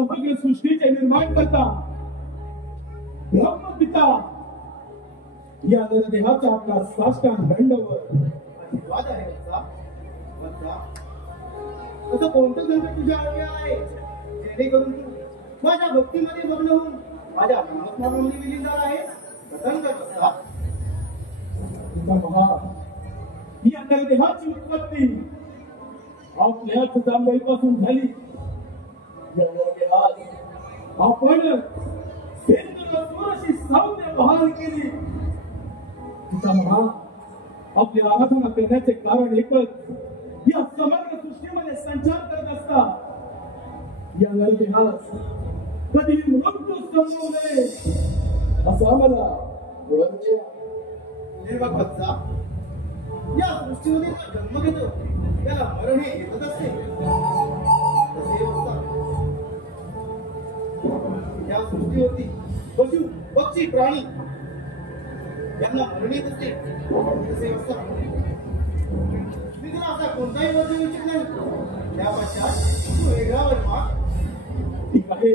समग्र सृष्टीचे निर्माण करता ब्रह्मपिता या नरदेहाचा आपला साष्टांग दंडवर आशीर्वाद आहे वत्सा. असं कोणतं संकट तुझ्या आरोग्य आहे जेणेकरून तू माझ्या भक्तीमध्ये मग्न होऊन माझ्या नामस्मरणामध्ये विलीन झाला आहे? कथन कर वत्सा. या नरदेहाची उत्पत्ती आपल्याच जांभईपासून झाली. या नरदेहात आपण सिंधुरसुराशी सौम्य बहार केली. तुझा महा आपल्या आराधना करण्याचे कारण एकच, या समग्र सृष्टीमध्ये संचार करत असता या नरदेहास कधी मृत्यू संभवू नये असं आम्हाला वरचे वत्सा. या सृष्टीमध्ये जो जन्म घेतो त्याला मरण हे येतच असते. तसे वत्सा, या सृष्टीवरती पशु पक्षी प्राणी यांना मरण येत असते. तसे वत्सा, मी तुला असा कोणताही वर्ग इच्छित नाही. त्या पश्चात तू वेगळा वर्मा. ठीक आहे.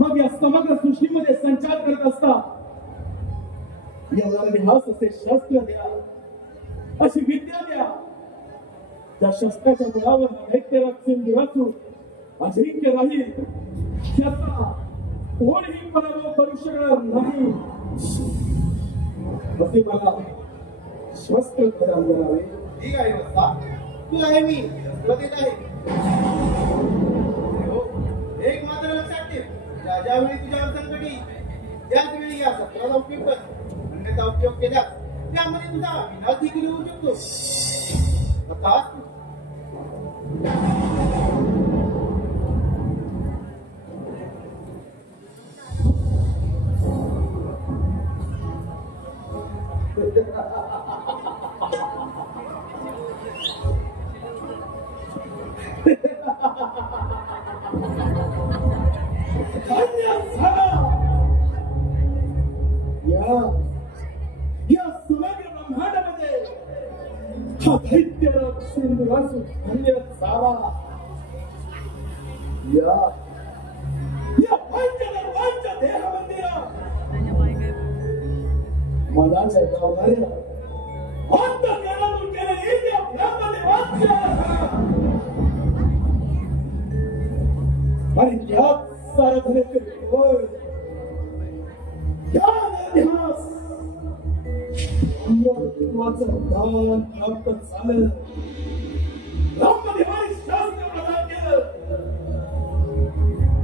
मग या समग्र सृष्टीमध्ये संचार करत असता या नरदेहास असे शस्त्र द्या, अशी विद्या द्या, त्या शस्त्राच्या बळावर दैत्यराज सिंधुरासुर अजिंक्य राहील. त्याचा कोणीही पराभव करू शकणार नाही असे मला शस्त्र प्रदान करावे. ठीक आहे वत्सा, तुला हे मी शस्त्र देत आहे. एक मात्र लक्षात ठेव, ज्यावेळी तुझ्या संकटी त्याच वेळी या शस्त्राचा उपयोग कर. अन्यथा उपयोग केल्यास त्यामध्ये तुझा विनाश देखील होऊ शकतो. या समग्र ब्रह्मांडामध्ये हा दैत्यराज सिंधुरासुर धन्य झाला. या पंचदर्भांच्या देहामध्ये मनाच्या गावणाऱ्या अंतःकरणातून गेलेली या ब्रह्मदेवाच्या आणि त्यात सारथण्याचे केवळ इतिहास दान प्राप्त झालं. ब्रह्मदेवाने शास्त्र प्रदान केलं.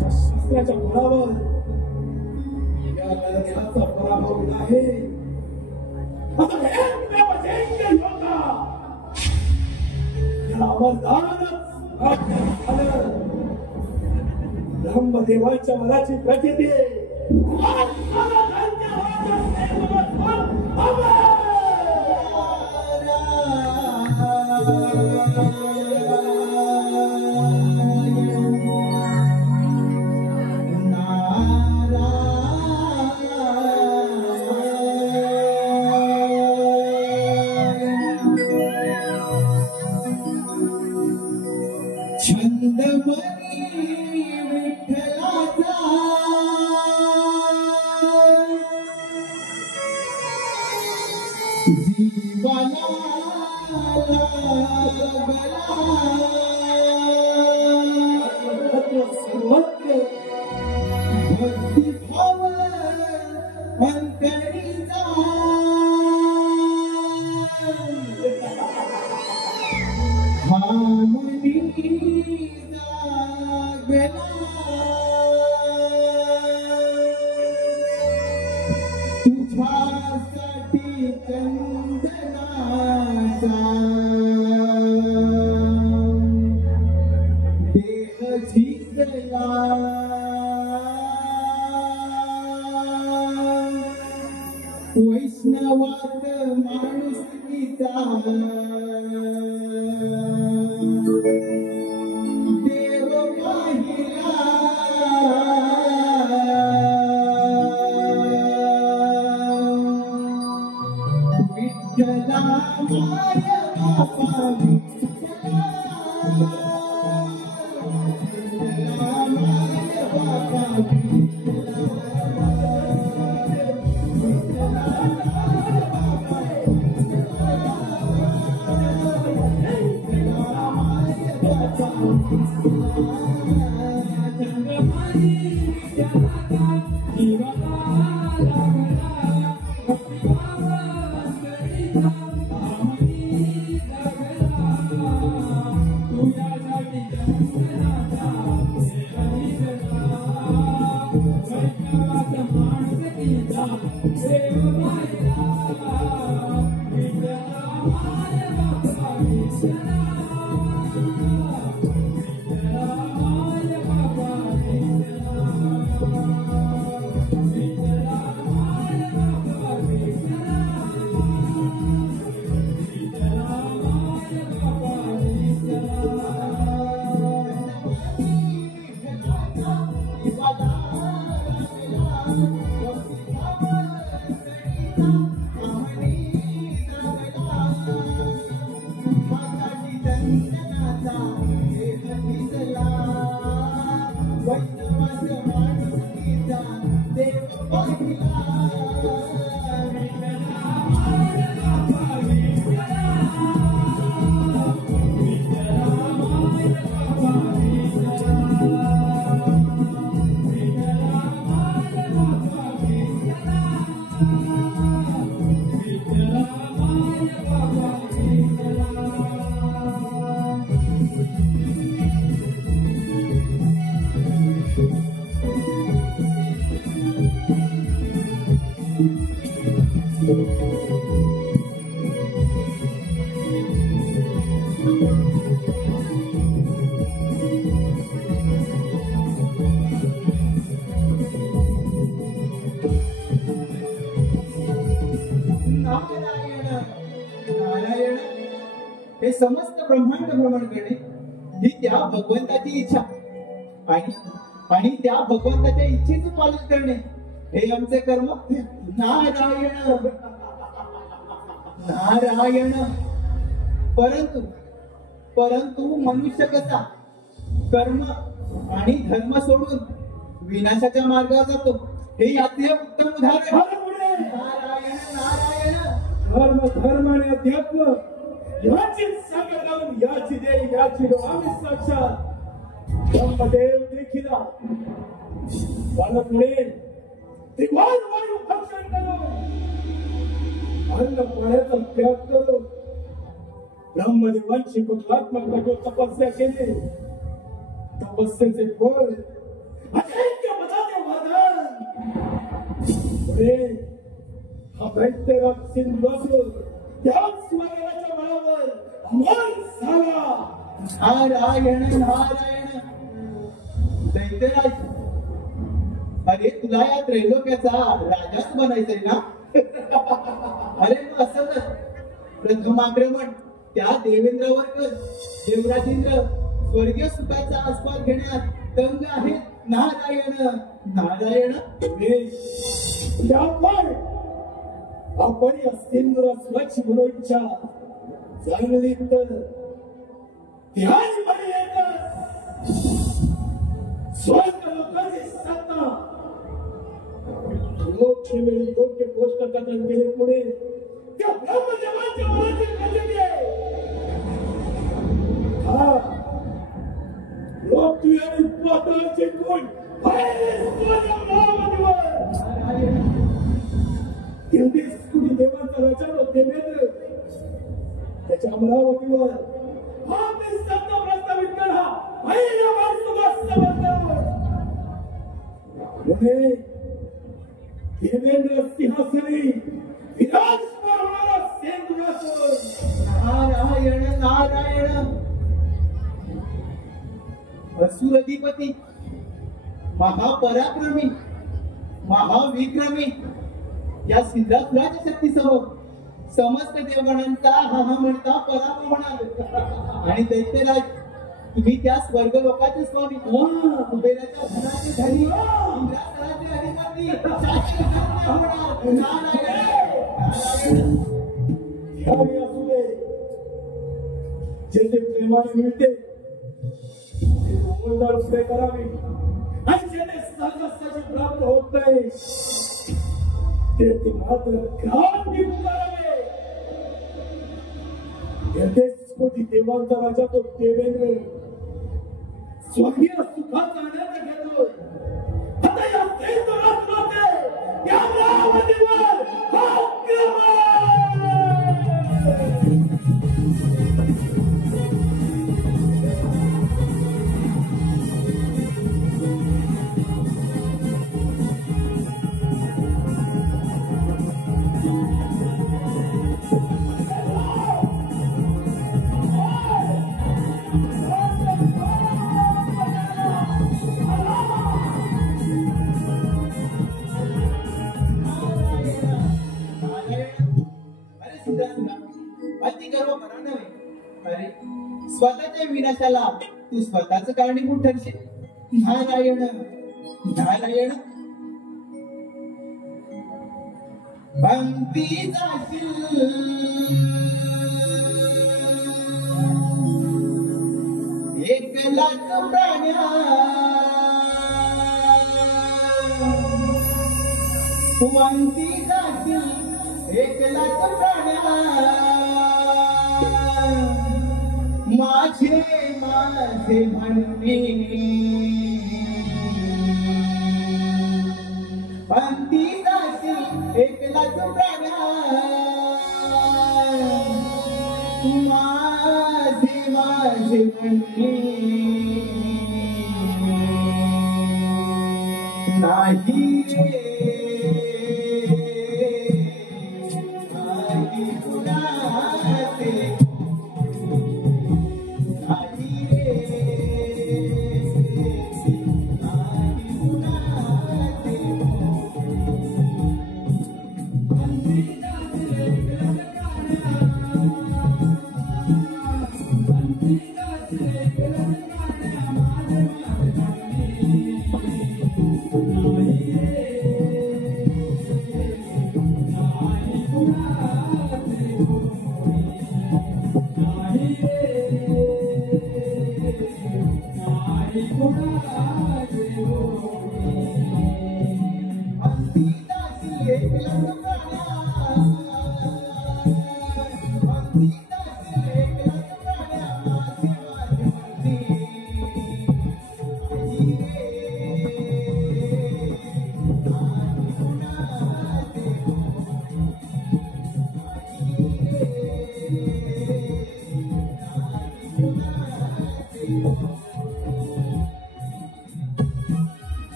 शास्त्राच्या बळावर या नरदेहाचा पराभव आहे. आता एकमेव अजिंक्य योद्धा या अमरदानानंच प्राप्त झालं. ब्रह्मदेवाच्या बलाची प्रचिती वैष्णवात माणूस देव पाहिला विठ्ठला माय बापा हे समस्त ब्रह्मांड भ्रमण करणे ही त्या भगवंताची इच्छा आणि त्या भगवंताच्या इच्छेचे पालन करणे हे आमचे कर्म. नारायण नारायण. परंतु मनुष्य कसा कर्म आणि धर्म सोडून विनाशाच्या मार्गावर जातो हे याचे उत्तम उदाहरण. नारायण नारायण. धर्म आणि अध्यात्म याची सागर लावून याची देव याची आम्ही साक्षात ब्रह्मदेव देखील पुढे त्रिवार वायू भक्षण करून अन्न पाण्याचा त्याग करून ब्रह्मदेवांची कुटलात्मक कठोर तपस्या केली. तपस्येचे फळ अजैक्य पदाचे वर्धन. पुढे हा दैत्यराज सिंधू असून त्याच स्वर्गाच्या बळावर अमर झाला. नारायण नारायण. दैत्यराज, अरे तुला या त्रैलोक्याचा राजाच बनायचंय ना? अरे मग असं प्रथम आक्रमण त्या देवेंद्रावर कर. देवराजेंद्र स्वर्गीय सुखाचा आस्वाद घेण्यात दंग आहेत. नारायण नारायण. आपण या सिंधूला स्वच्छ म्हणून इच्छा चांगली तर त्याच मध्ये स्वर्ग लोकांची सत्ता योग्य योग्य गोष्ट कथन केले पुढे त्या ब्रह्मदेवाच्या मनाची गजनी आहे. हा लोक तुझ्या पातळाचे गुण कुणी देवाचा रचना देवेंद्र त्याच्या अमरावतीवर आपली सत्ता प्रस्तावित करा. पुढे देवेंद्र सिंहासनी विराजमान होणारा सिंधुरासूर. नारायण नारायण. असुरधिपती महापराक्रमी महाविक्रमी या सिद्धासुराच्या शक्तीसह समस्त देवगणांचा हा म्हणता पराभव होणार. आणि दैत्यराज, तुम्ही त्या स्वर्ग लोकाचे स्वामी, कुबेराच्या धनाचे धनी, इंद्रासनाचे अधिपती, शाश्वत होणार. नारायण नारायण. असू दे, जे जे प्रेमाने मिळते ते मोलदार पुढे करावे आणि जे ते सहजासहजी प्राप्त होत नाही ते मात्र क्रांती करावे. तेच कोटी देवांचा राजा तो देवेंद्र स्वर्गीय सुखाचा आनंद घेतोय. आता या देशराष्ट्राचे या अमरावतीवर आक्रमण. स्वतःच्या विनाशाला तू स्वतःच कारणीभूत ठरशील. नारायण नारायण भक्ती जाशील एकलाच प्राण्या भक्ती जाशील एकलाच प्राण्या माझे माझे म्हणणे अंती जाशील एकलाच प्राण्या माझे माझे म्हणणे नाही नाही कुणाचे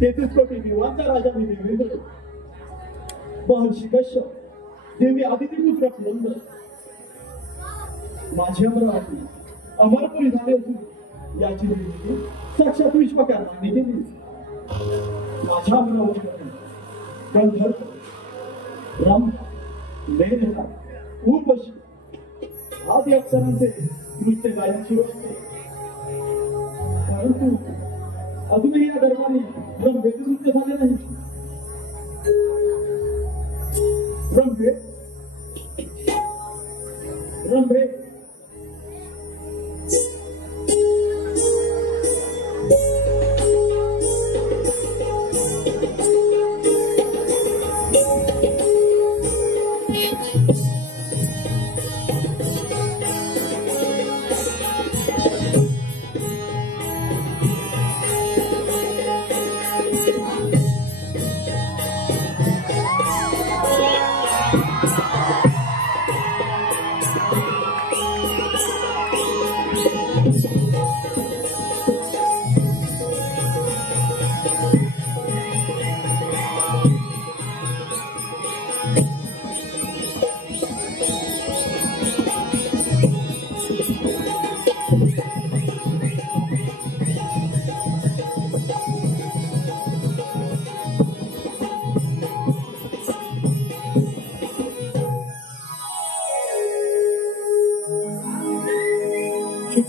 तेहतीस कोटी देवांचा राजा मी देवेंद्र महर्षी कश्यप देवी आदितीपुत्र नंद माझी अमरावती अमरपुरी झाले असून याची निर्मिती साक्षात विश्वकर्मांनी केली. माझ्या अमरावतीमध्ये गंधर्व रम मेघना उर्वशी आदी अप्सरांचे नृत्य गायनाची असते. परंतु अजूनही या दरबारी रंभे नृत्य झाले नाही. रंभे रंभे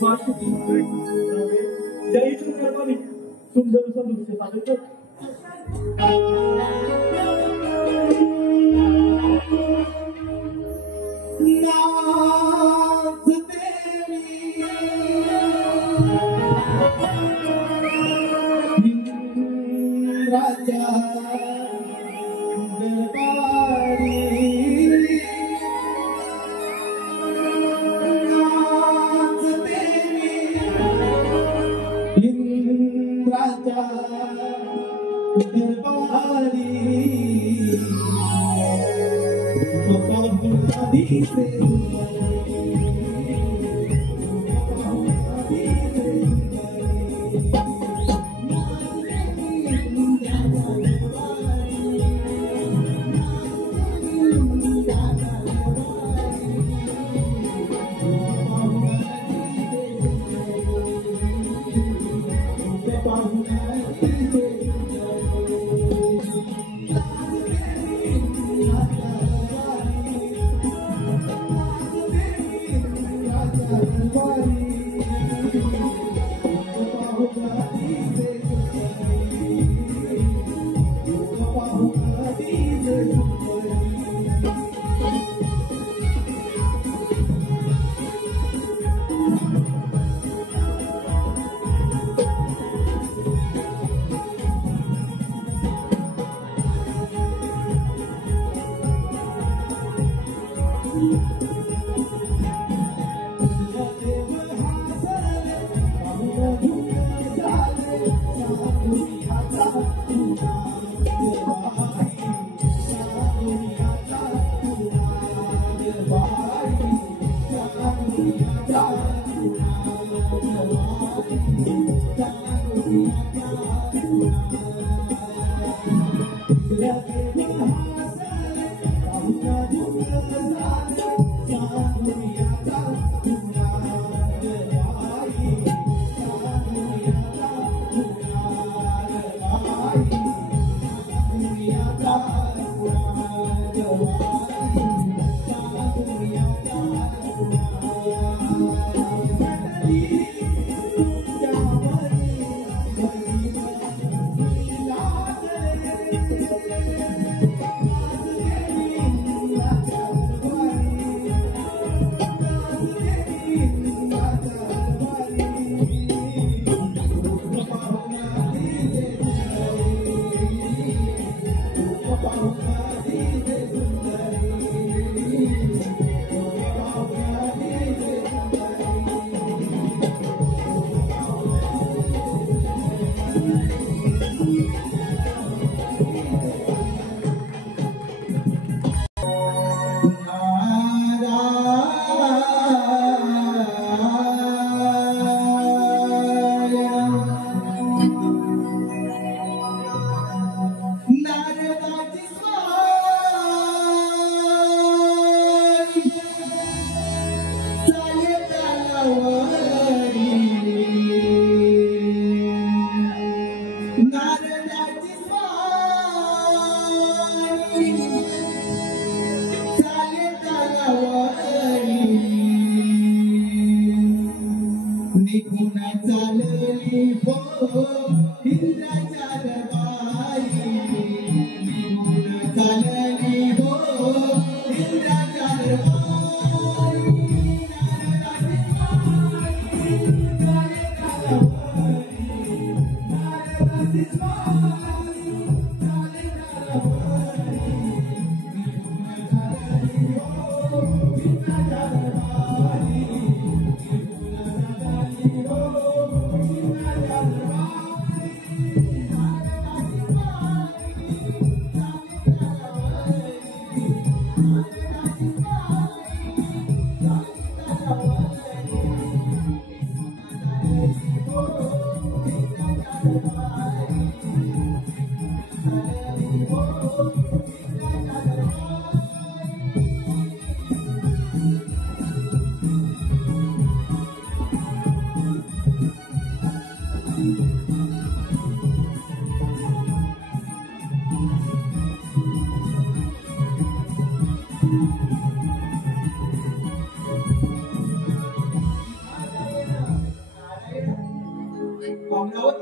जय श्री सुंदर दृश्य सादर कर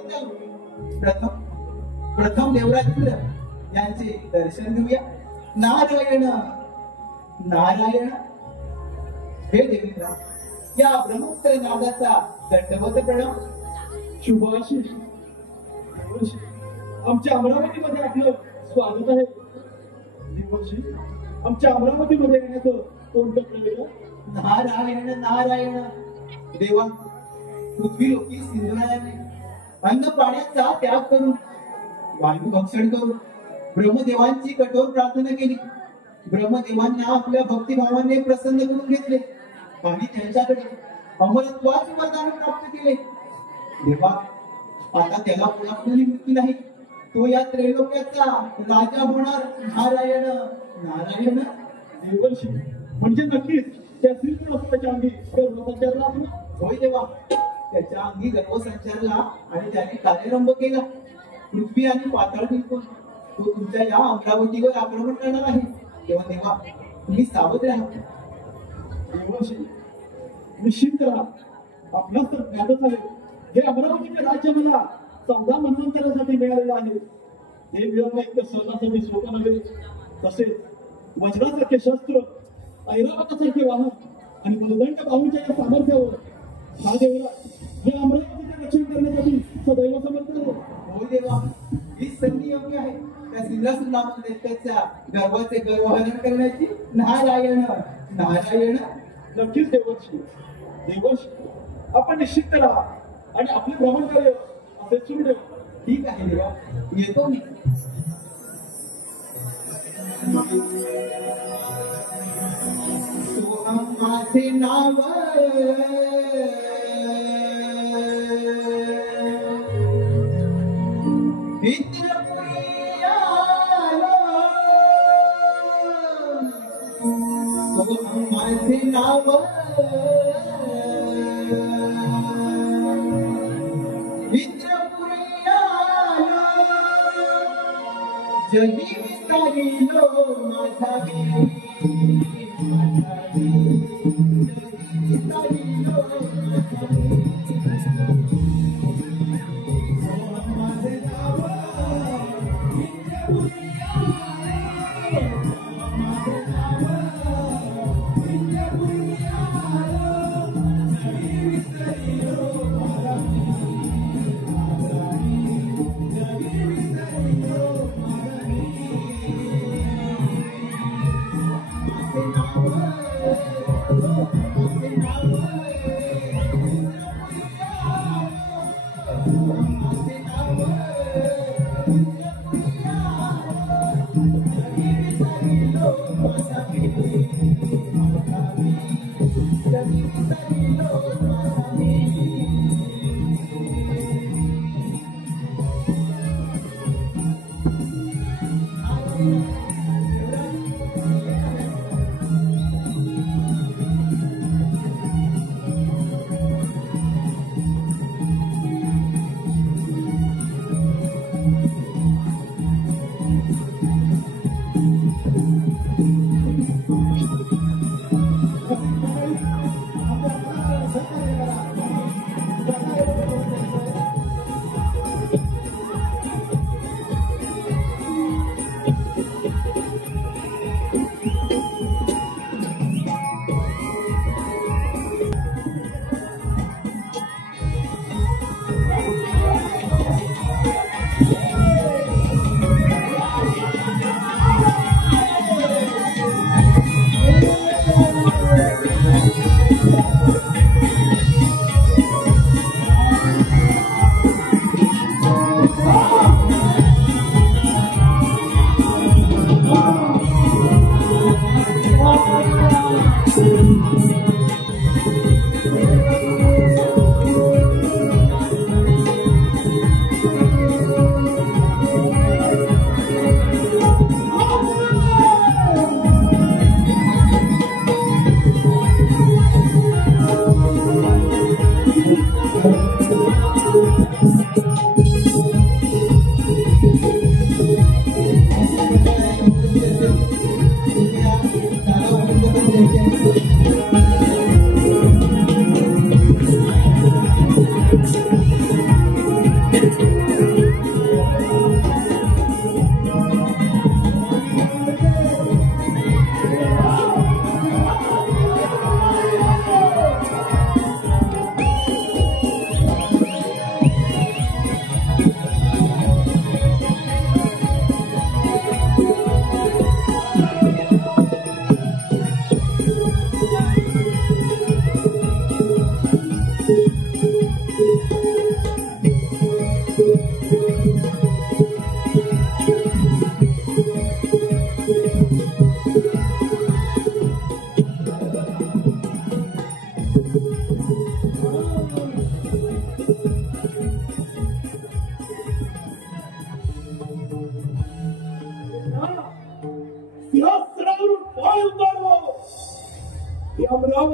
प्रथम प्रथम देवराजेंद्र यांचे दर्शन घेऊया. नारायण नारायण. हे देवेंद्र, या ब्रह्मोत्तर नादाचा दंडवत प्रणाम. शुभाशीष देवर्षी, आमच्या अमरावतीमध्ये आपलं स्वागत आहे. देवर्षी, आमच्या अमरावतीमध्ये येण्याचं कोणतं प्रवेश? नारायण नारायण. देवा, पृथ्वी लोकी सिंधुरायाने अन्न पाण्याचा त्याग करून वायू भक्षण करून ब्रह्मदेवांची कठोर प्रार्थना केली. ब्रह्मदेवांना आपल्या भक्तिभावाने प्रसन्न करून घेतले आणि त्यांच्याकडे अमरत्वाचे वरदान प्राप्त केले. देवा, आता त्याला पुन्हा मृत्यू नाही. तो या त्रैलोक्याचा राजा होणार. नारायण नारायण. देवर्षी, म्हणजे नक्कीच त्या श्रीकृष्णाच्या अंगी गर्भसंचारला असेल. होय देवा, त्याच्या अंगी गर्भसंचारला आणि त्याने कार्यारंभ केला. पृथ्वी आणि पाताळ जिंकून तो तुमच्या या अमरावतीवर आक्रमण करणार आहे. तेव्हा देवा, तुम्ही सावध राहा. देवर्षी, निश्चित राहा. आपणास तर ज्ञातच आहे, हे अमरावतीचे राज्य मला 14 मंत्रांसाठी मिळालेलं आहे. हे मिळवणं एक तर सहजासाठी सोपं नव्हे. तसेच वज्रासारखे शस्त्र, ऐरावतासारखे वाहन आणि बलदंड बाहूंच्या या सामर्थ्यावर हा देवराज हे अमरावतीचे रक्षण करण्यासाठी सदैव समर्थ आहे. होय देवा, ही संधी योग्य आहे त्या सिंहासनामध्ये त्याच्या गर्वाचे गर्वहरण करण्याची. नारायण नारायण. नक्कीच देवर्षी. देवर्षी, आपण निश्चित राहा आणि आपले भ्रमण कार्य असे सुरू ठेवा. ठीक आहे देवा, येतो मी. सोहम माझे नाव, विद्यापुरी आलो. सोहम माझे नाव, विद्यापुरी आलो. जगी विस्तारिलो माझा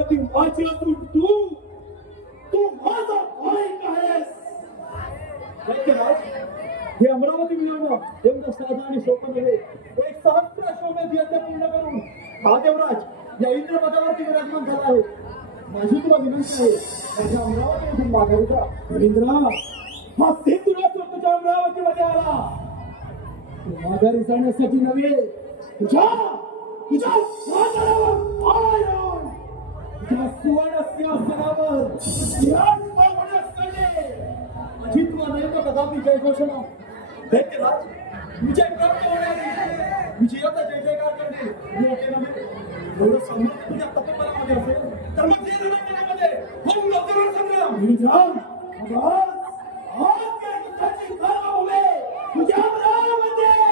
अमरावती माझी असून तू माझा माईक आहेस. हे अमरावती मिळवणं एवढं साधा आणि सोपं नव्हे. एक सहस्त्र अश्वमेध यज्ञ पूर्ण करून हा देवराज या इंद्रपदावरती विराजमान झाला आहे. माझी तुला विनंती आहे, माझ्या अमरावतीमधून माघारी जा. रवींद्र, हा सिंधुराष्ट्र तुझ्या अमरावतीमध्ये आला. तू माघारी जाण्यासाठी नव्हे, तुझ्या सुवर्ण सिंहासनावर माझी तुला नेमकं कदापि जय घोषणा. दैत्यराज, विजय प्राप्त होण्याआधी विजयाचा जय जयकार करणे योग्य नव्हे. एवढं समृद्ध तुझ्या तत्परामध्ये असेल तर मग ते रणरांगणामध्ये होऊन लवकर संग्राम. तुझ्या अमरावती आक्रमण.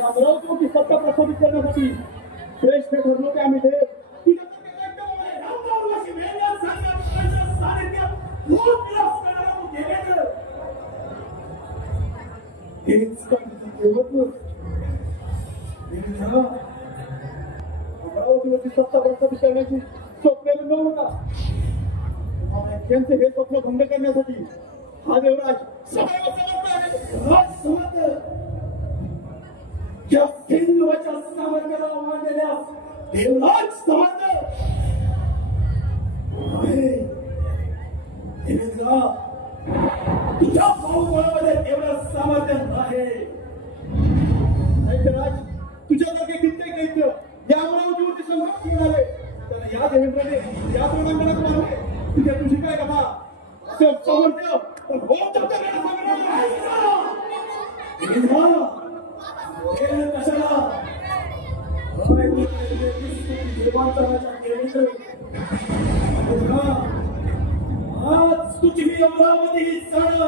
अमरावती सत्ता प्रस्थापित करण्यासाठी श्रेष्ठ ठरलो ते आम्ही देव. अमरावतीवरती सत्ता प्रस्थापित करण्याची स्वप्न न होता त्यांचे हे स्वप्न भंग करण्यासाठी हा देवराज या सिंधूच्या सामर्थ्याला आव्हान देण्यास देवराज समर्थ आहे. तुझ्या भाऊबळामध्ये तेवढं सामर्थ्य आहे. राज तुझ्यासारखे कित्येक दैत्य या अमरावतीवरती संघर्ष मिळाले तर या देवेंद्राने या तोंडांगणात मारले. तुझी काय कथा सामर्थ्य आज तुझी ही अमरावती ही सण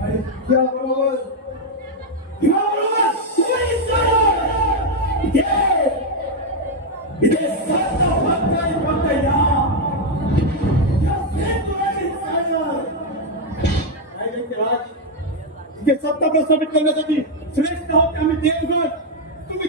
आणि त्याबरोबर सत्ता प्रस्थापित करण्यासाठी श्रेष्ठ आहोत आम्ही देवगण. तुम्ही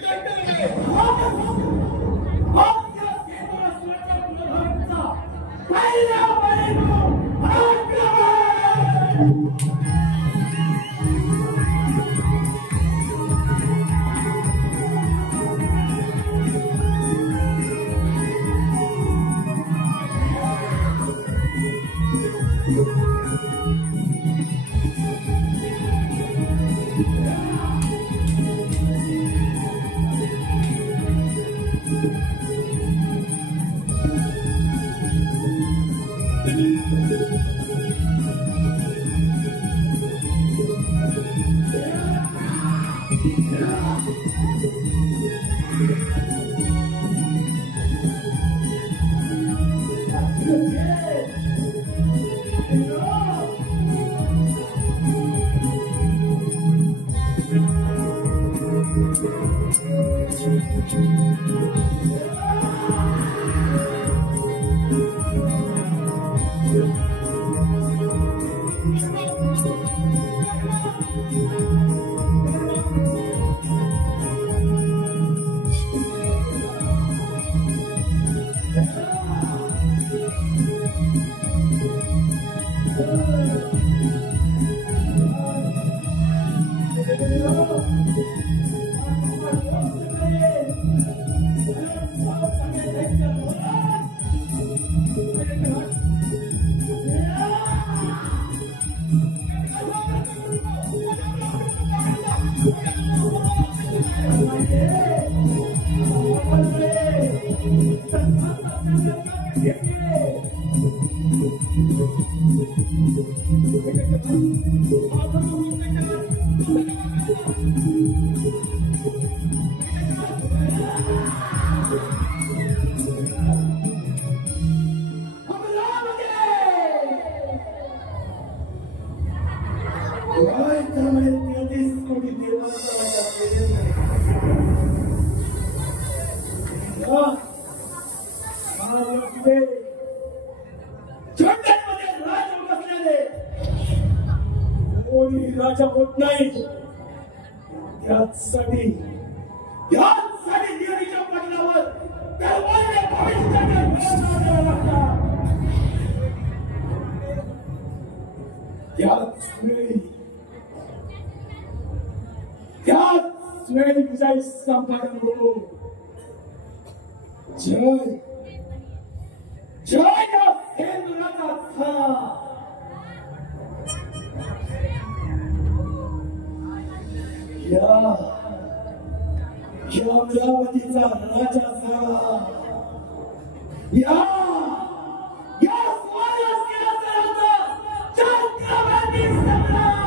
राजा होत नाही त्यासाठी देवीच्या पटलावर दरवाजे त्याच वेळी विजय संपादन होतो. जय जय या हिंदुराचा झाला. या अमरावतीचा राजा झाला. या स्वारस्याचा राजा छत्रपती सम्राट.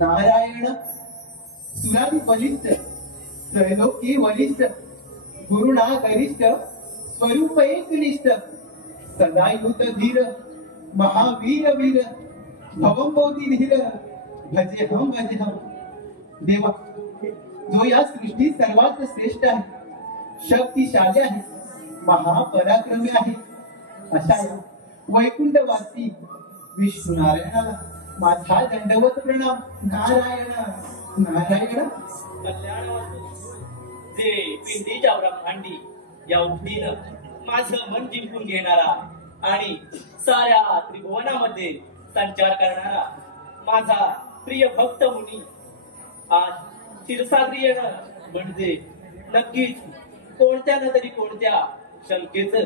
नारायण सुरादी बलिष्ठ त्रैलोकी वरिष्ठ गुरुणा गरिष्ठ स्वरूप एकनिष्ठ सदायुत धीर महावीर वीर भवंबोधी धीर भजे हम देवा जो या सृष्टीत सर्वात श्रेष्ठ आहे शक्तिशाली आहे महापराक्रमी आहे अशा या वैकुंठवासी विष्णू नारायणाला माझा दंडवत प्रणाम नारायण नारायण कल्याण जे पिंडीच्या ब्रह्मांडी या उठणीनं माझं मन जिंकून घेणारा आणि साऱ्या त्रिभुवनामध्ये संचार करणारा माझा प्रिय भक्त मुनी आज क्षीरसागरी येणं म्हणजे नक्कीच कोणत्या ना तरी कोणत्या शंकेचं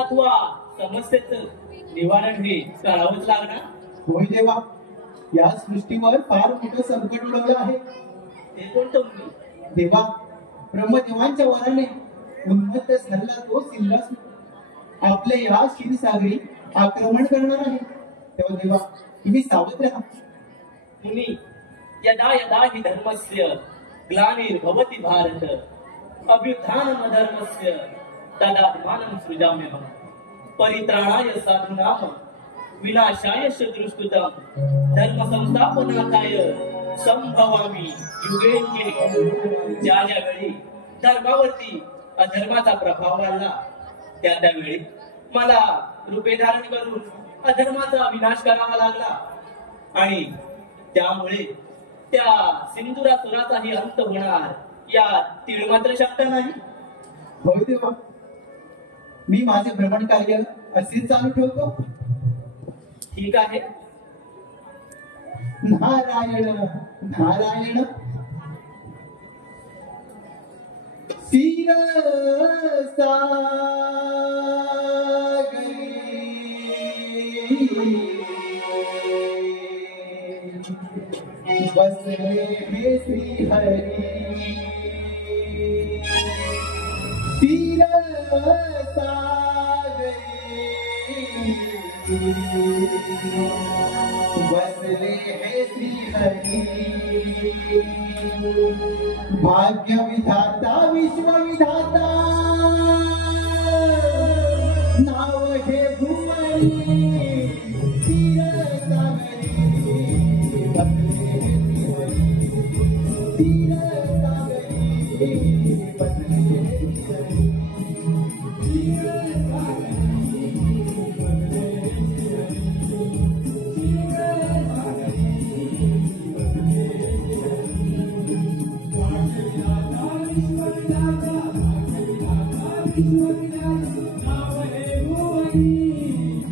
अथवा समस्येचं निवारण हे करावंच लागणार. होय देवा, या सृष्टीवर फार मोठं संकट उडवलं आहे. ते कोणतं मुनी? देवा, ब्रह्मदेवांच्या वराने उन्मत्त झालेला तो सिंहासन आपले या क्षीरसागरी आक्रमण करणार आहे. तेव्हा देवा, तुम्ही सावध राहा. मुनी, यदा यदा हि धर्मस्य ग्लानिर्भवति भारत अभ्युत्थानमधर्मस्य तदात्मानं सृजाम्यहम् परित्राणाय साधूनां विनाशाय च दुष्कृतं धर्म संस्थापनार्थाय संभवामि युगे युगे. ज्या ज्यावेळी धर्मावरती अधर्माचा प्रभाव वाढला त्या त्यावेळी मला रूपे धारण करून अधर्माचा विनाश करावा लागला आणि त्यामुळे त्या सिंधुरासुराचाही अंत होणार या तीळ मात्र शक्य नाही. होय देवा, मी माझे भ्रमण कार्य असेच चालू ठेवतो. ठीक आहे. नारायण नारायण क्षीरसागरी बसले हे श्री हरी. बसले हे श्री हरी. भाग्य विधाता विश्वविधाता नाव हे भुवनी. क्षीरसागरी बसले हे श्री हरी. क्षीरसागरी बसले हे श्री हरी.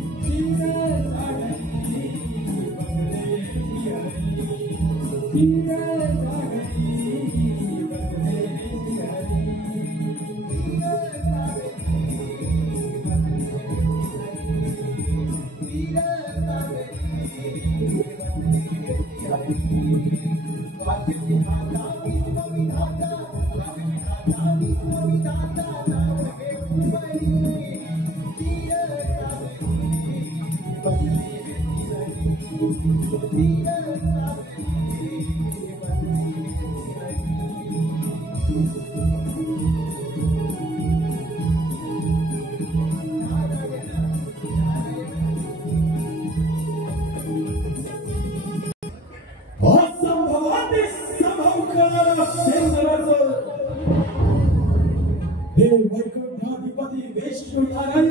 वैकुंठाधिपती वैश्वनारायण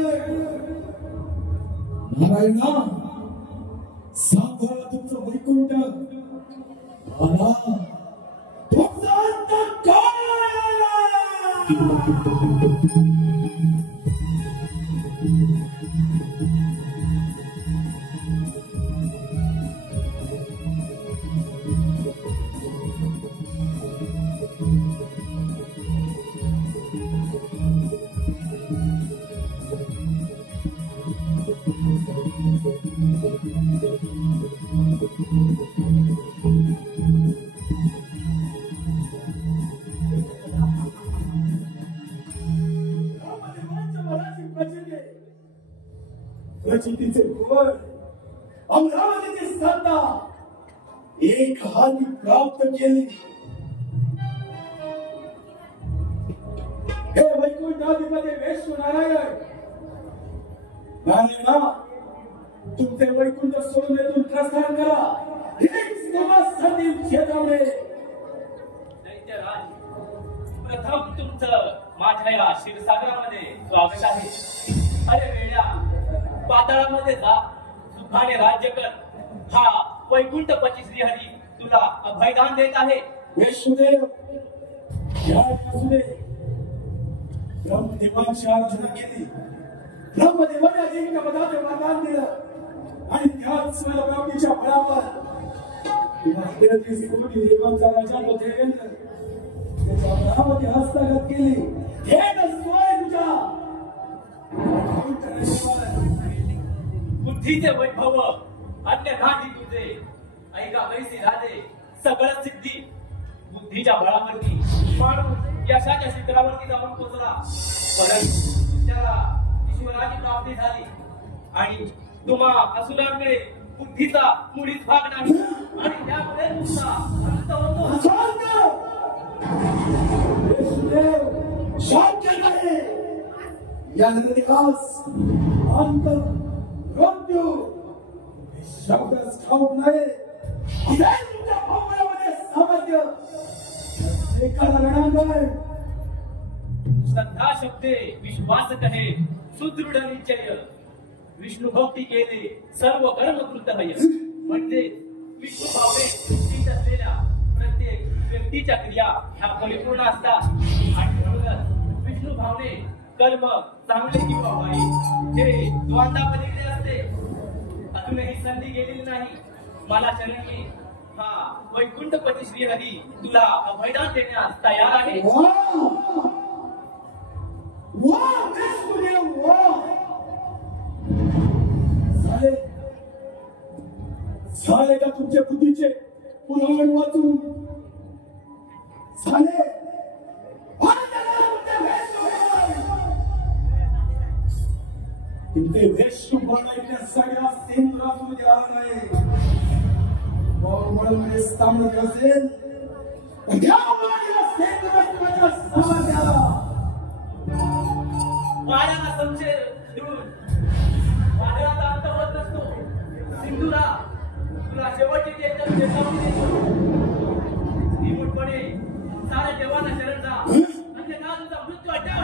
नारायणा सांभाळा तुमचं वैकुंठ आला तुमचा अंत काय. प्रचितीचे भुवन अमरावतीची सत्ता एक हाती प्राप्त केली. हे वैकुंठाधिपती वैश्वनारायण नारायणा, तुमचे वैकुंठ सोडून येथून प्रस्थान करा. सतीव क्षेत्रामध्ये दैत्यराज, प्रथम तुमचं माझ्या या क्षीरसागरामध्ये स्वागत आहे. अरे वेड्या, पाताळामध्ये जा, सुखाने राज्य कर. हा वैकुंठपती श्रीहरी तुला अभयदान देत आहे. वैष्णुदेव या असू दे. ब्रह्मदेवांची आराधना केली. ब्रह्मदेवाने अजिंक्य पदार्थ वरदान दिलं आणि त्याच प्राप्तीच्या बळावर देवांचा राजा तो देवेंद्र त्याच्या बळामध्ये हस्तगत केली. हे नसतोय तुझ्या बुद्धीचे वैभव अन्यथा तुझे ऐका पैसे राजे सगळं सिद्धी बुद्धीच्या बळावरती माणूस यशाच्या शिखरावरती जाऊन पोचला. परंतु त्याला ईश्वराची प्राप्ती झाली आणि तुम्हा असुरांकडे बुद्धीचा मुळीच भाग नाही आणि त्यामुळे तुमचा अंत होतो. शक्य नाही. या दिवस अंत मृत्यू शब्दच ठाऊक नाही. तुमच्या भोवऱ्यामध्ये सामर्थ्य एखादा रणांगण श्रद्धा शब्दे विश्वास कहे सुदृढ निश्चय विष्णू भक्ती केले सर्व कर्म कृतय. म्हणजे विष्णू भावने चिंतित असलेल्या प्रत्येक व्यक्तीच्या क्रिया ह्या परिपूर्ण असतात आणि म्हणूनच विष्णू भावने कर्म चांगले किंवा वाईट हे द्वंद्वापलीकडे असते. अजूनही संधी गेलेली नाही. मला चरणी हा वैकुंठपती श्रीहरी तुला अभयदान देण्यास तयार आहे. झाले का तुमच्या बुद्धीचे पुराण वाचून झाले. तुमचे वेश्म बनवण्यासाठी सेंद्र असू द्या नाही. म्हणून सामर्थ्य असेल वाड्याला संशय देऊन वादळाचा अंत होत नसतो. सिंधुरा तुला शेवटची चेतावणी देतो. निमूटपणे साऱ्या देवांना शरण जा अन्यथा तुझा मृत्यू अटळ.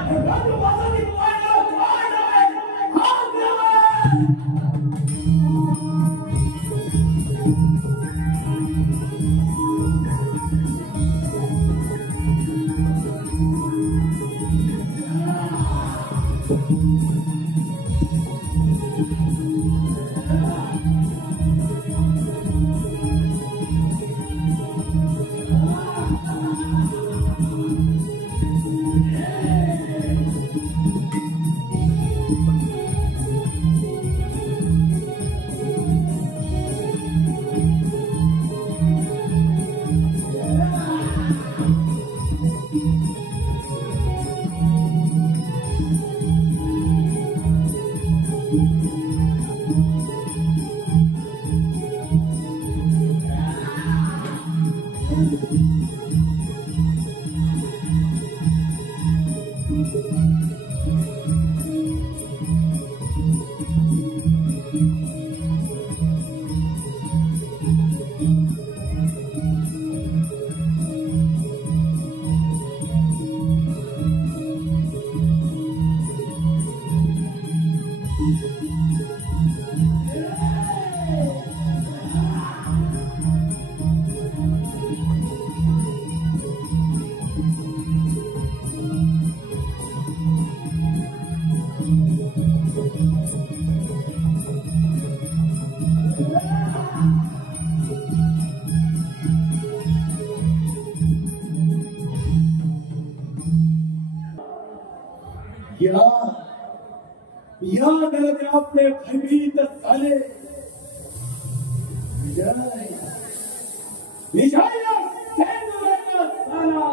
या दरम्यान आपले भयभीत झाले. विजय सेंद्राचा झाला.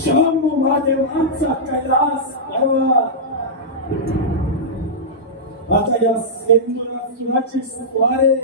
शंभू महादेवांचा कैलास पर्वत आता या सेंद्राची सुवारे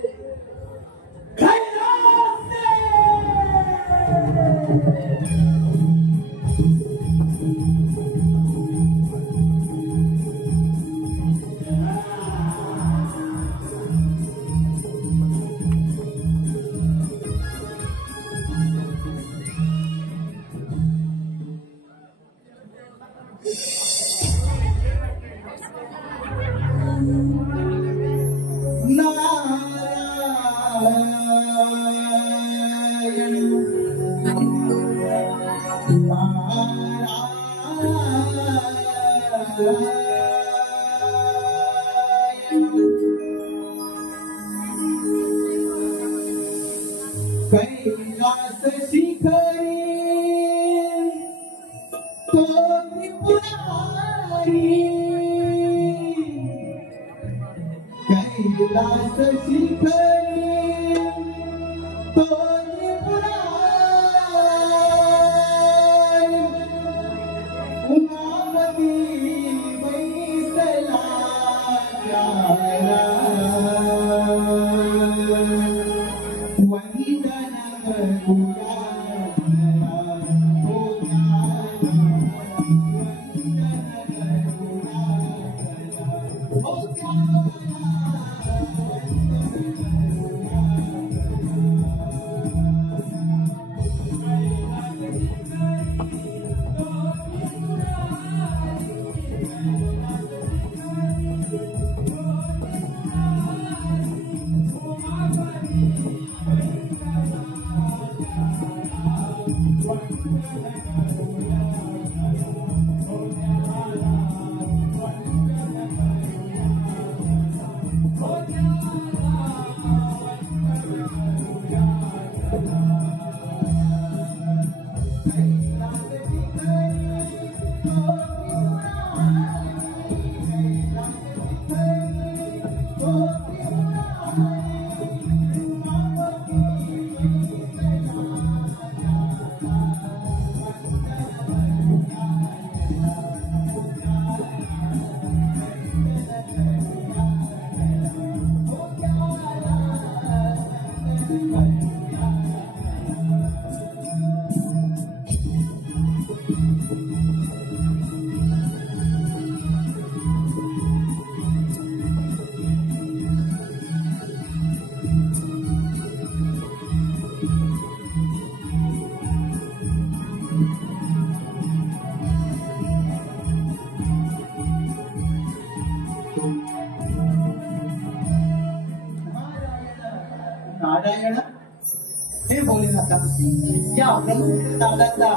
कैलास शिखरी तो त्रिपुरारी कैलास शिखरी तो त्रिपुरारी उमापती बैसला प्यारा वंदन करूया नारायण हे भोलेनाथा या प्रभूचा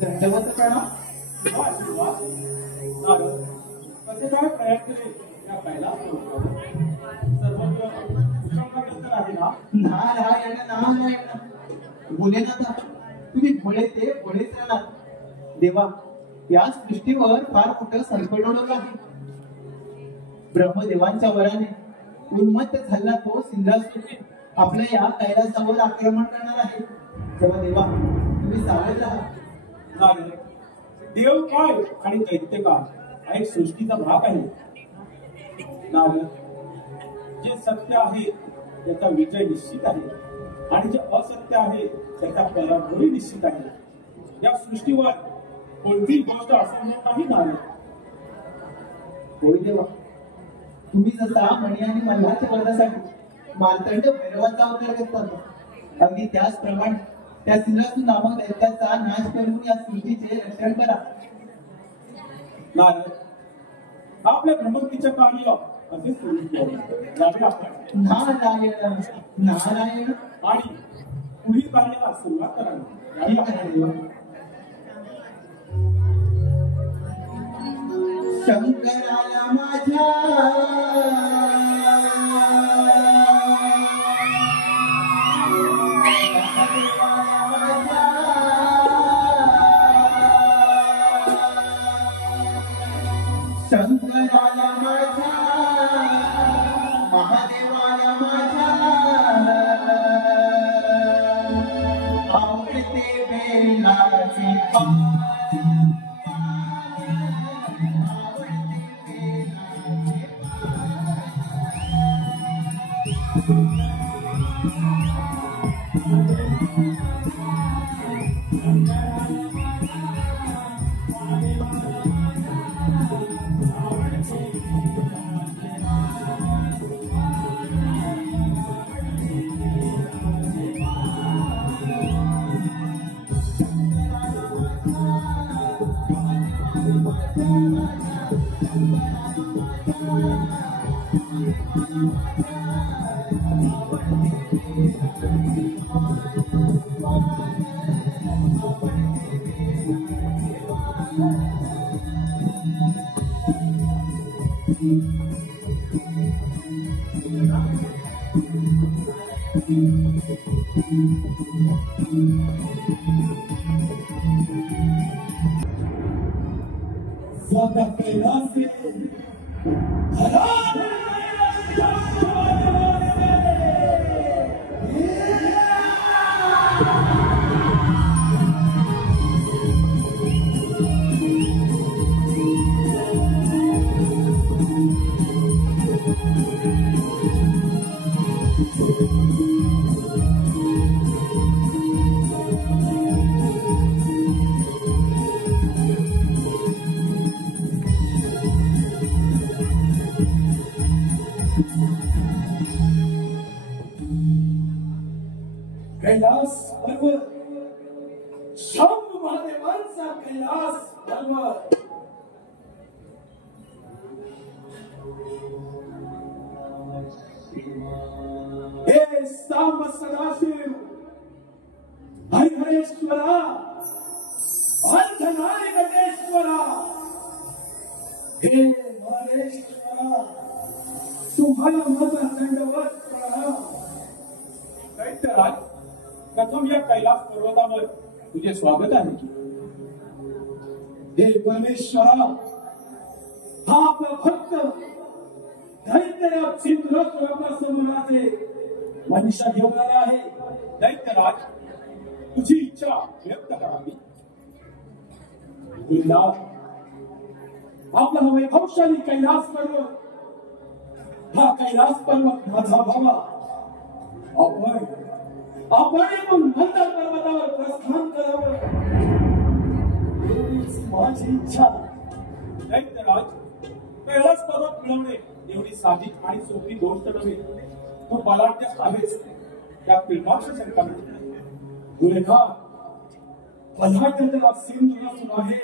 दंडवत प्रणाम. कसे काय प्रयत्न या कैलास सर्वत्र आहे ना. नारायण नारायण भोलेनाथा तुम्ही भोळे ते भोळेच राहणार. देवा या सृष्टीवर फार मोठं संकट ओढवलं आहे. ब्रह्मदेवांच्या वराने उन्मत्त झाला तो सिंहासूर आपल्या या कैलासावर आक्रमण करणार आहे. तेव्हा देवा तुम्ही सावध राहा. नाही, देव काय आणि दैत्य काय हा एक सृष्टीचा भाग आहे. नारद, जे सत्य आहे त्याचा विजय निश्चित आहे आणि जे असत्य आहे त्याचा पराभवही निश्चित आहे. या सृष्टीवर कोणतीही गोष्ट असंभव नाही. नारद, होय देवा, तुम्ही जसा मणी आणि मल्हारच्या वधासाठी मार्तंड भैरवाचा अवतार घेतला अगदी त्याचप्रमाणे त्या सिंहासूर नामक दैत्याचा नाश करून या सृष्टीचे रक्षण करा. नारद, आपल्या ब्रह्मतीच्या कार्य असे सुरू केले आपण नारायण नारायण आणि पुढील कार्याला सुरुवात करावी. ठीक आहे देवा. शंकराला माझ्या शंकराला माझ्या महादेवाला माझ्या आवडते बेलाचे Santa Felase, कैलास पर्वत, शंभ महादेवांचा कैलास पर्वत. हे सांब सदाशिव, हरिहरेश्वरा, अर्धनारीनटेश्वरा, हे महेश्वरा, तुम्हाला माझा दंडवत प्रणाम. दैत्यराज, प्रथम या कैलास पर्वतावर तुझे स्वागत आहे की. हे परमेश्वरा, हा आपला भक्त दैत्यराज सिंधुरासुर आपल्या समोर आहे. मनीषा घेऊन आला आहे. दैत्यराज, तुझी इच्छा व्यक्त करावी. आपला हा वैभवशाली कैलास पर्वत, हा कैलास पर्वत माझा भावा. आपण येऊन मंदार पर्वतावर प्रस्थान करावं, एवढीच माझी इच्छा. दैत्यराज, कैलास पर्वत मिळवणे एवढी साधी आणि सोपी गोष्ट नव्हे. तू बलाढ्य आहेस, त्या फिल्माक्ष शंका नाही. गुरेखा, बलाढ्य सिंधुरासुर आहे.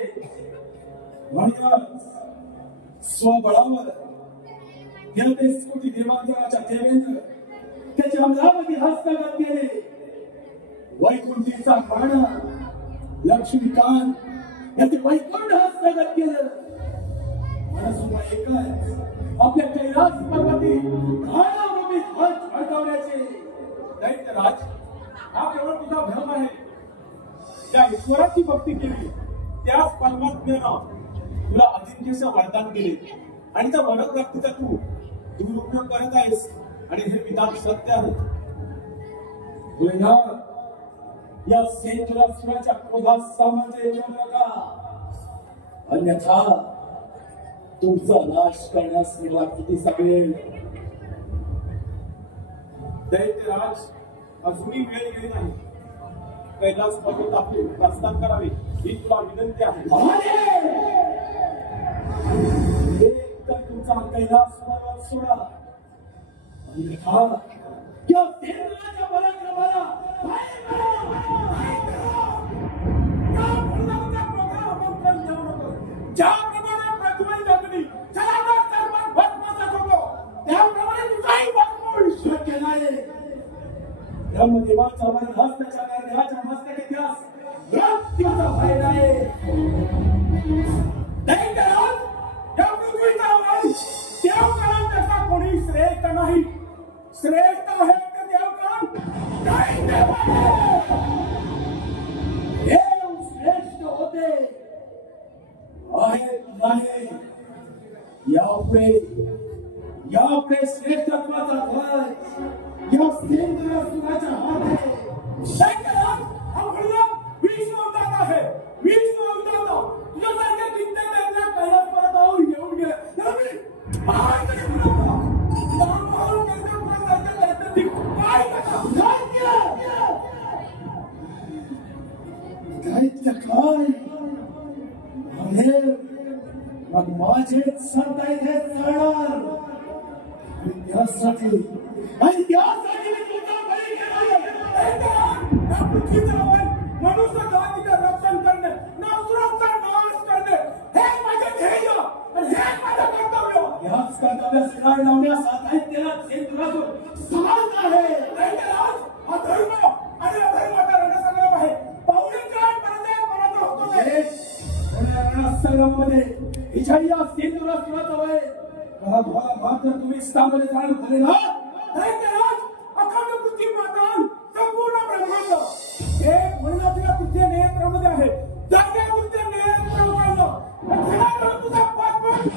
म्हणूनच स्वबळावर 33 कोटी देवांतराच्या देवेंद्र त्याचे अमरावती हस्तगत केले. वैकुंठीचा पाणा लक्ष्मीकांत याचे वैकुंठ हस्तगत केलं. मनसुबा एकच आपल्या कैलास पर्वती घाणारूपी ध्वज फडकवण्याचे. दैत्यराज, हा केवळ तुझा भ्रम आहे. ज्या ईश्वराची भक्ती केली त्याच परमात्म्यानं तुला अजिंक्यचं वरदान केले आणि त्या वरप्राप्तीचा तू दुरुपयोग करत आहेस. आणि हे विधान सत्य आहे. या सिंधुरासुराच्या क्रोधात सामर्थ्य येऊ नका, अन्यथा तुमचा नाश करण्यास मला किती सांगेल. दैत्यराज, अजूनही वेळ गेली नाही. कैलास पर्वत आपले प्रस्थान करावे ही तुला विनंती आहे. एक तर तुमचा कैलास पर्वत सोडा, अन्यथा या सिंधुराच्या पराक्रमाला ज्याप्रमाणे प्रज्वलित अग्नी जलाधार सर्वात भस्माचा होतो, त्याप्रमाणे तुझाही भस्म शक्य नाही. ब्रह्मदेवाचा वरदहस्त देवाच्या मस्तके त्यास मृत्यूचा भय नाही. दैत्यराज, या पृथ्वीचा वन देवगण तसा कोणी श्रेष्ठ नाही. श्रेष्ठ आहे ते देवगण दैत्य. देव श्रेष्ठ होते आहेत नाही. यापुढे श्रेष्ठत्वाचा ध्वज या सिंधुरासुराच्या हात आहे. दैत्यराज, हा म्हणून विष्णू अवतार आहे. विष्णू अवतार तुझ्यासारख्या कित्येक त्यांना कैलास पर्वतावर येऊन गेले. काय दैत्य काय अरे मग माझेच सरता इथे चढणार. आणि त्यासाठी मी तुझा बळी या पृथ्वीचा वन मनुष्य जातीचं रक्षण करणे, नसुरांचा नाश करणे हे माझे ध्येय आणि हे माझं कर्तव्य. याच कर्तव्यास लाड लावण्यास दैत्याला सिंधुरासुर समर्थ आहे. दैत्यराज, हा धर्म आणि अधर्माचा रणसंग्राम आहे. पाहुणे काय परदेश होतो कोण्या संग्रामामध्ये हिच्या या सिंधुराष्ट्राचं वय मात्र तुम्ही स्थापने जाणून खरे ना अखंड पृथ्वी माताल संपूर्ण ब्रह्मांड हे महिला तुझ्या नेत्रामध्ये आहे जागे तुझ्या नेत्रामध्ये तुझा पाठवण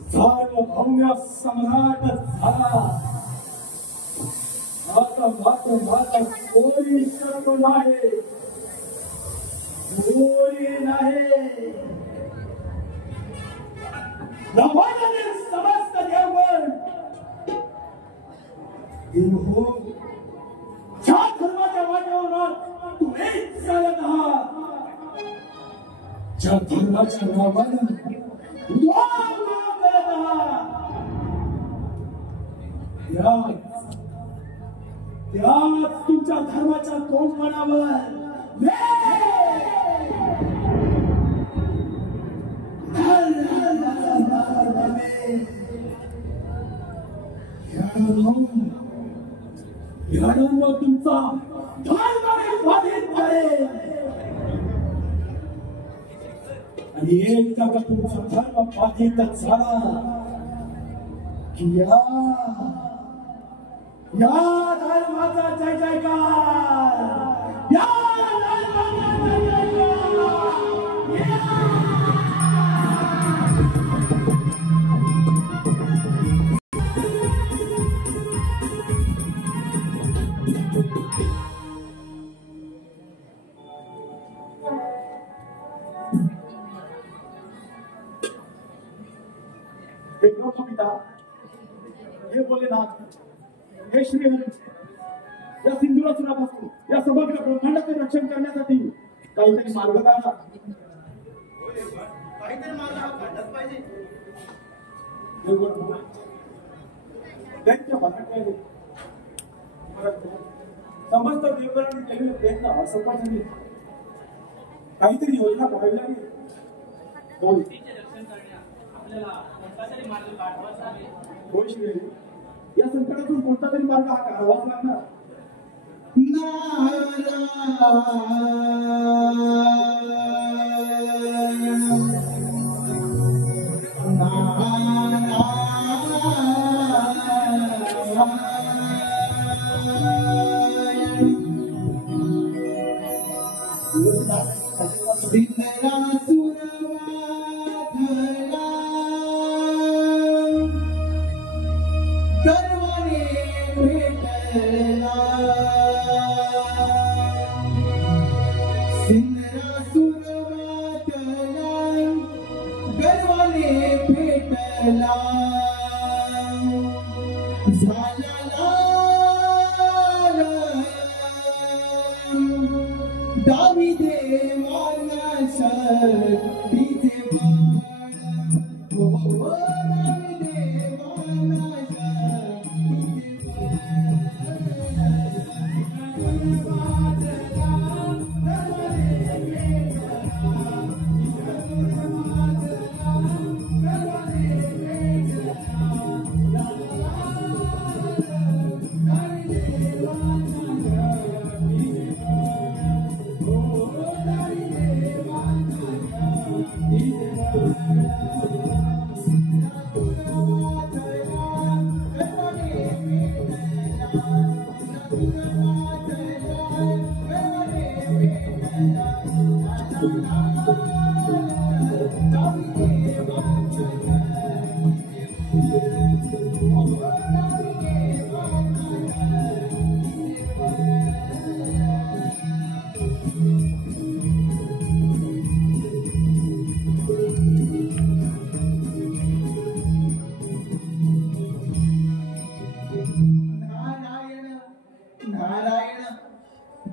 सार्वभौम्य सम्राट झाला आता मात्र कोणी शत्रू नाही कोणी नाही ब्रह्मांडाने समस्त देवगण हो ज्या धर्माच्या वाटेवर तुम्ही चालत आहात ज्या धर्माच्या नावानं त्याच तुमच्या धर्माच्या तोंडपणावर तुमचा धर्म बाधित करेल आणि एकदा का तुमचा धर्म बाधितच झाला की या धर्माचा जय जयकार या धर्माचा जय जयकार पिता हे भोलेनाथ हे श्रीहरी या सिंधुरासुरापासून या समग्र ब्रह्मांडाचे रक्षण करण्यासाठी काहीतरी मार्ग काढा काहीतरी मार्ग हा काढलाच पाहिजे. देवगण त्यांच्या मनात समस्त देवगणांनी केलेले प्रयत्न असफळ झाले. काहीतरी योजना करावी लागेल. मूर्तीचे रक्षण करण्यास आपल्याला कोणता तरी मार्ग काढावाच लागेल. होय श्री, या संकटातून कोणता तरी मार्ग हा काढावाच लागणार.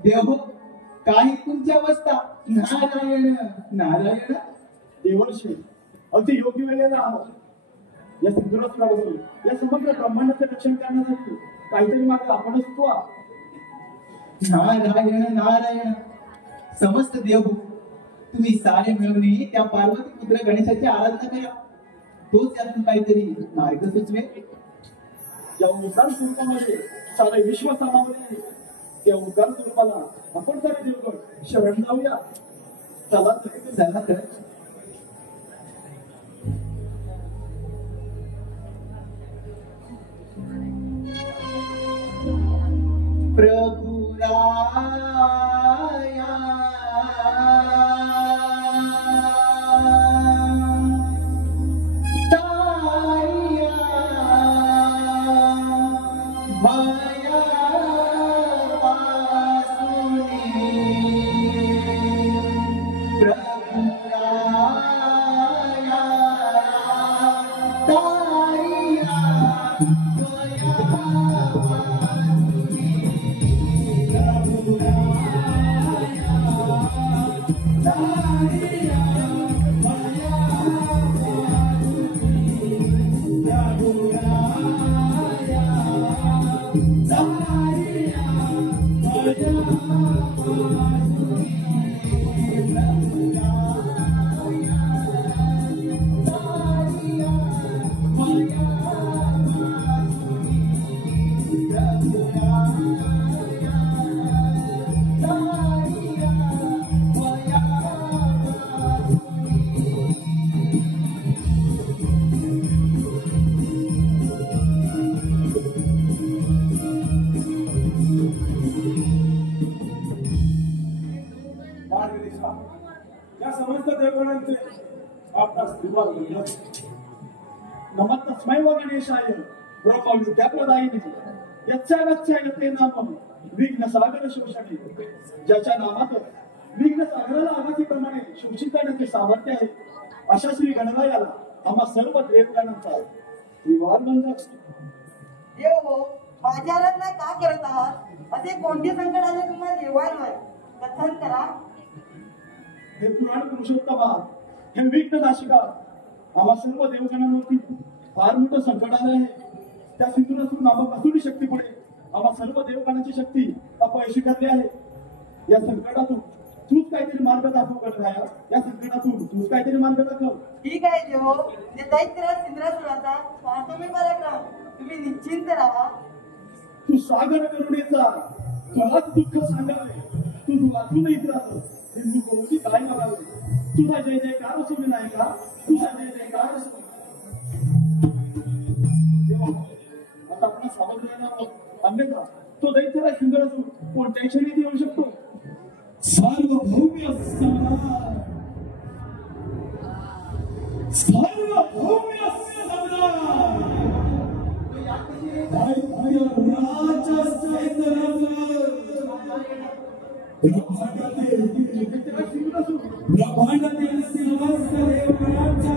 देव काही तुमची अवस्था. नारायण नारायण. देवर्षी अगदी योग्य वेळेला आहोत. या सिंधुरासुराबरोबर या समग्र ब्रह्मांडाचे रक्षण करण्यासाठी काहीतरी मार्ग आपणच सुचवा. नारायण नारायण. समस्त देव तुम्ही सारे मिळून त्या पार्वती पुत्र गणेशाची आराधना करा. तोच यातून काहीतरी मार्ग सुचवे. या उद्गार स्वरूपामध्ये सारे विश्व सामावले आहे. त्या उद्गार स्वरूपाला आपण सारे देवगण शरण जाऊया. चला चला तर. प्रभु राया तारिया माया वासुनी. प्रभु राया तारिया माया या समस्त देवगणांचे आपणास दिवाळ मिळाला. नमः तस्मै व गणेशाय ब्रह्मविद्याप्रदायिने यच्चागच्छाय ते नामं विघ्न सागर शोषणे. ज्याच्या नामात विघ्न सागराला आवासीप्रमाणे शोषित करण्याचे सामर्थ्य आहे अशा श्री गणरायाला आम्हा सर्व देवगणांचा विवाह बंद. देव हो, बाजारात का करत आहात? असे कोणते संकट आले तुम्हाला देवांवर? कथन करा. हे पुराण पुरुषोत्तमा, हे विघ्न नाशिका आम्हा सर्व देवगणांवरती फार मोठं संकट आलं आहे. त्या सिंधुरासूर नामक असुरी शक्ती पुढे आम्हा सर्व देवगणाची शक्ती अपयशी ठरली आहे. या संकटातून तूच काहीतरी मार्ग दाखव करणाया. या संकटातून तूच काहीतरी मार्ग दाखव. ठीक आहे देव, ते दैत्यराज इंद्रासुराचा पाहतो मी पराक्रम. तुम्ही निश्चिंत राहा. तू सागर करुणेचा तुलाच दुःख सांगावे. तू वाचून इतरावं हिंदू कोणती काय मागावे. तुझा जय जयकार असो विनायका, तुझा जय जयकार असो. आता आपण सावध राहायला अन्यथा तो दैत्यराज सिंधुरासूर कोणत्या क्षणी येऊ शकतो. सार्वभौम्य सम्राट, सार्वभौम्य सम्राट, ब्रह्मांडातील समस्त देवगणांचा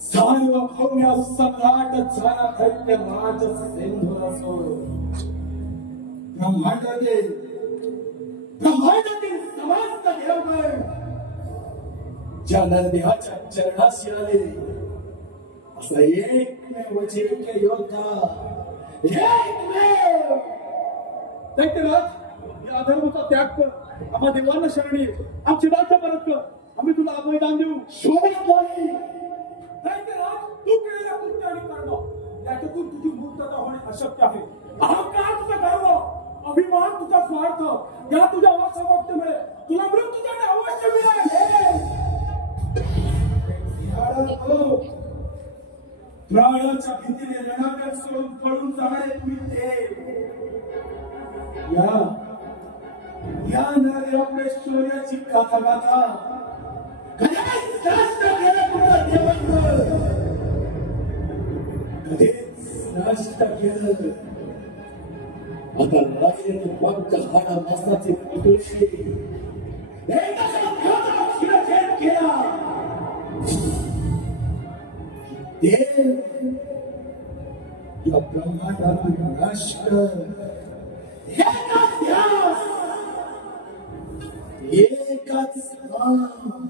सार्वभौम्य सम्राट झाला दैत्यराज सिंधुरासूर. ब्रह्मांडातील समस्त देवगण ज्या नरदेवाच्या चरणाशी आले असा एकमेव जिंक्य योद्धा, एकमेव दैत्यराज. या अधर्माचा त्याग कर. आम्हा देवांना शरणी आमची राज्य परत कर. आम्ही तुला मैदान देऊ. शोभत नाही दैत्यराज, तू केलेल्या कृत्य आणि कर्म त्याच्यातून तुझी मुक्तता होणे अशक्य आहे. अहंकार तुझा गर्व, अभिमान तुझा स्वार्थ या तुझ्या असमर्थतेमुळे तुला मृत्यूदंड अवश्य मिळेल. प्राणाच्या भीतीने रणांगण सोडून पळून जाणारे तुम्ही देव. या नरदेवश्वर्याची गाथा गाथा कधीच नष्ट केलं. आता राहिलेले फक्त हाडा मस्ताचे पुतळशी केला. देव या ब्रह्मांडातील राष्ट्र एकच ध्यास, एकच दैत्यराज सिंधुरासूर.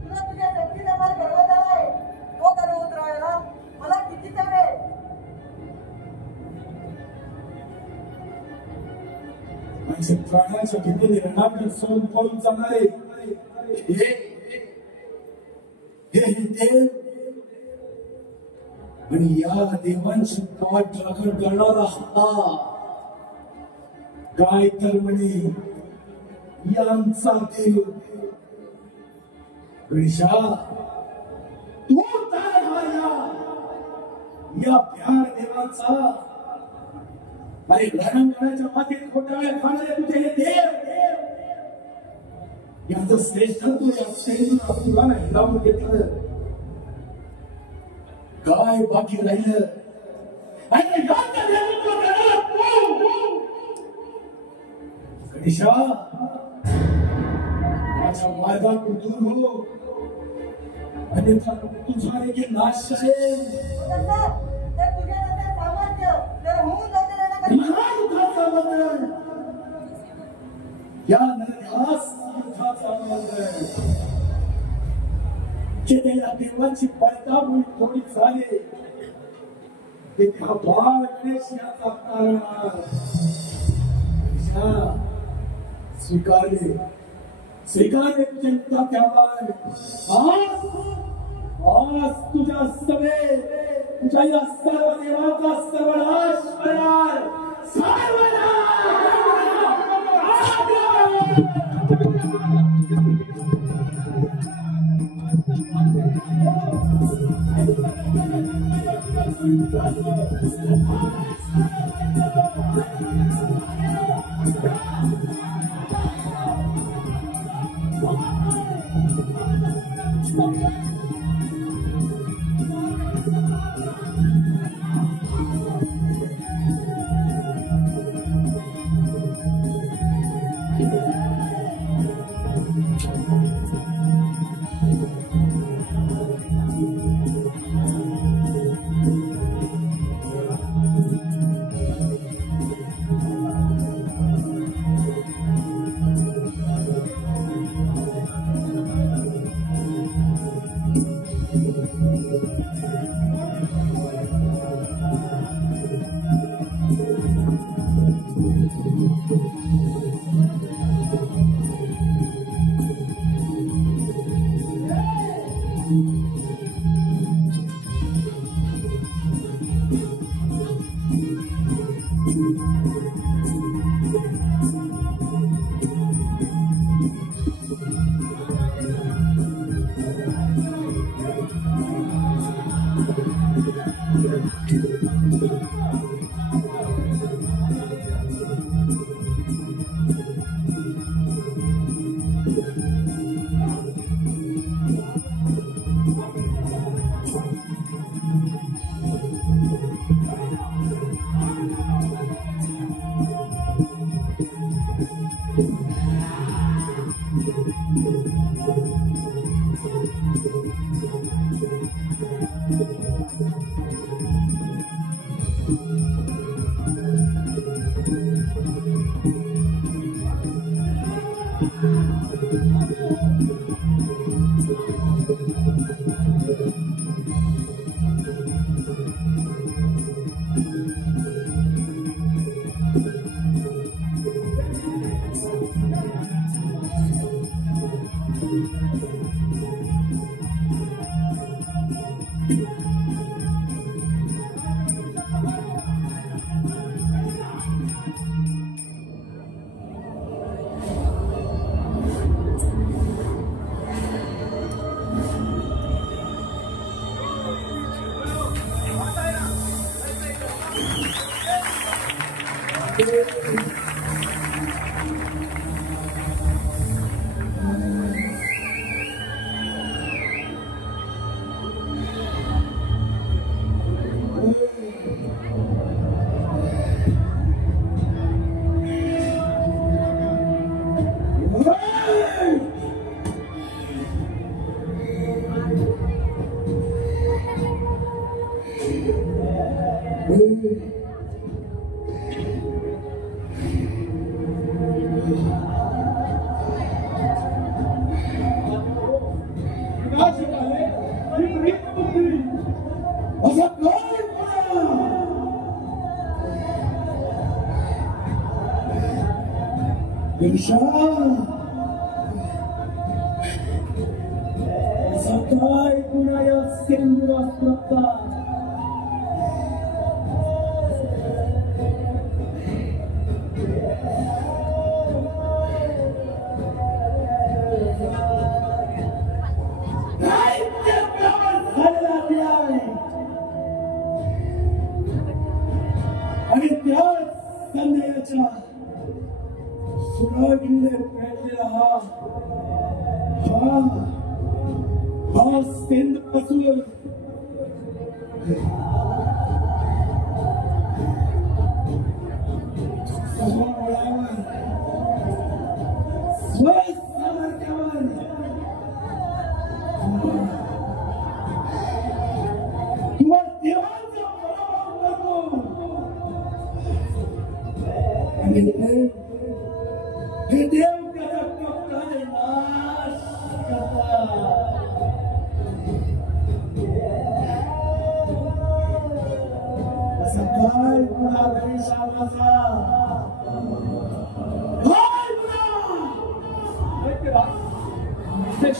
तुला तुझ्या शक्तीचा फार गर्व झालाय. तो गर्व उतरवायला मला किती वेळ. म्हणजे प्राणाच्या भीतीने रणांगण सोडून पळून जाणारे हे देव आणि या देवांची पाठ राखण करणारा हा काय तर म्हणे यांचा देव. ऋषा तू काय हा या भ्याड देवांचा. आणि रणांगणाच्या मातीत खोटाळ्या खाणारे तुझे हे देव यांचं श्रेष्ठत्व या सिंधुरासुराने हिरावून घेतलं. काय बाकी राहिलं. आणि गणेशा माझ्या मार्गातून दूर हो, अन्यथा तुझा देखील नाश असेल. या नरध्यास युद्धाचा मंत्र जेथेला देवांची पडताळून थोडी झाली तेथे हा बाळ गणेश याचा कारण स्वीकारले तुझे युद्धात आव्हान. आज तुझ्या सभेत तुझ्या या सर्व देवाचा सर्वनाश करणार सकाळी पुन्हा या सेंद्रास्त्रता आणि त्या संदेशाच्या सुरागीने पेटलेला हा सेंद्र असून समोरावर स्वसामर्थ्यावर किंवा देवाचा पराभव करतो आणि हे देव त्याचा कप्ताने नाश करतात. काय गुन्हा घरी सावराचा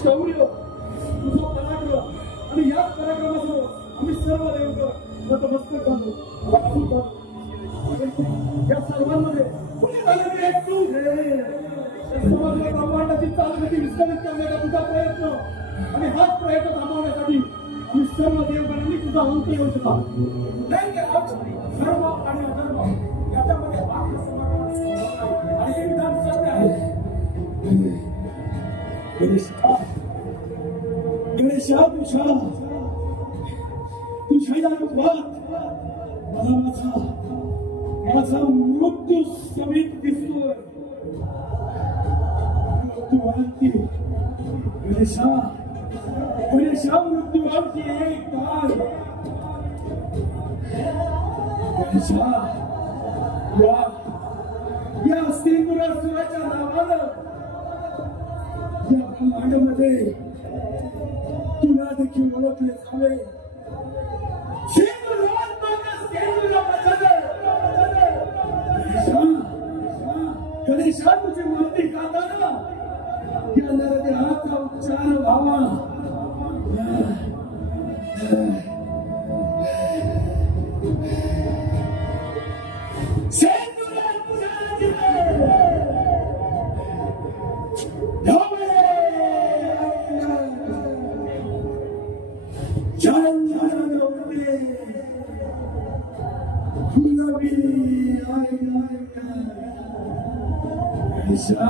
शौर्य तुझा पराक्रम आणि याच पराक्रमासह आम्ही सर्व देवकर नतमस्तक घालतो. या झालेली आहेस तू. समग्र ब्रह्मांडाची चालगती विस्तारित करण्याचा तुझा प्रयत्न आणि हाच प्रयत्न थांबवण्यासाठी आम्ही सर्व देवगणांनी तुझा अंत येऊ शकता. नाही देवराज, धर्म आणि अधर्म याच्यामध्ये वाक्य समानता आहे आणि हे विधान सत्य आहे. गणेशा तुझ्या रूपात मला माझा मृत्यू समीप दिसतोय. मृत्यू आणखी गणेशा मृत्यू आणखी एक काळ. गणेशा या सिंदुरासुराच्या नावानं या ब्रह्मांडामध्ये तुला देखील ओळखले जावे. गणेशा तुझी मूर्ती खाताना या नरदेहाचा उच्चार व्हावा. गणेशा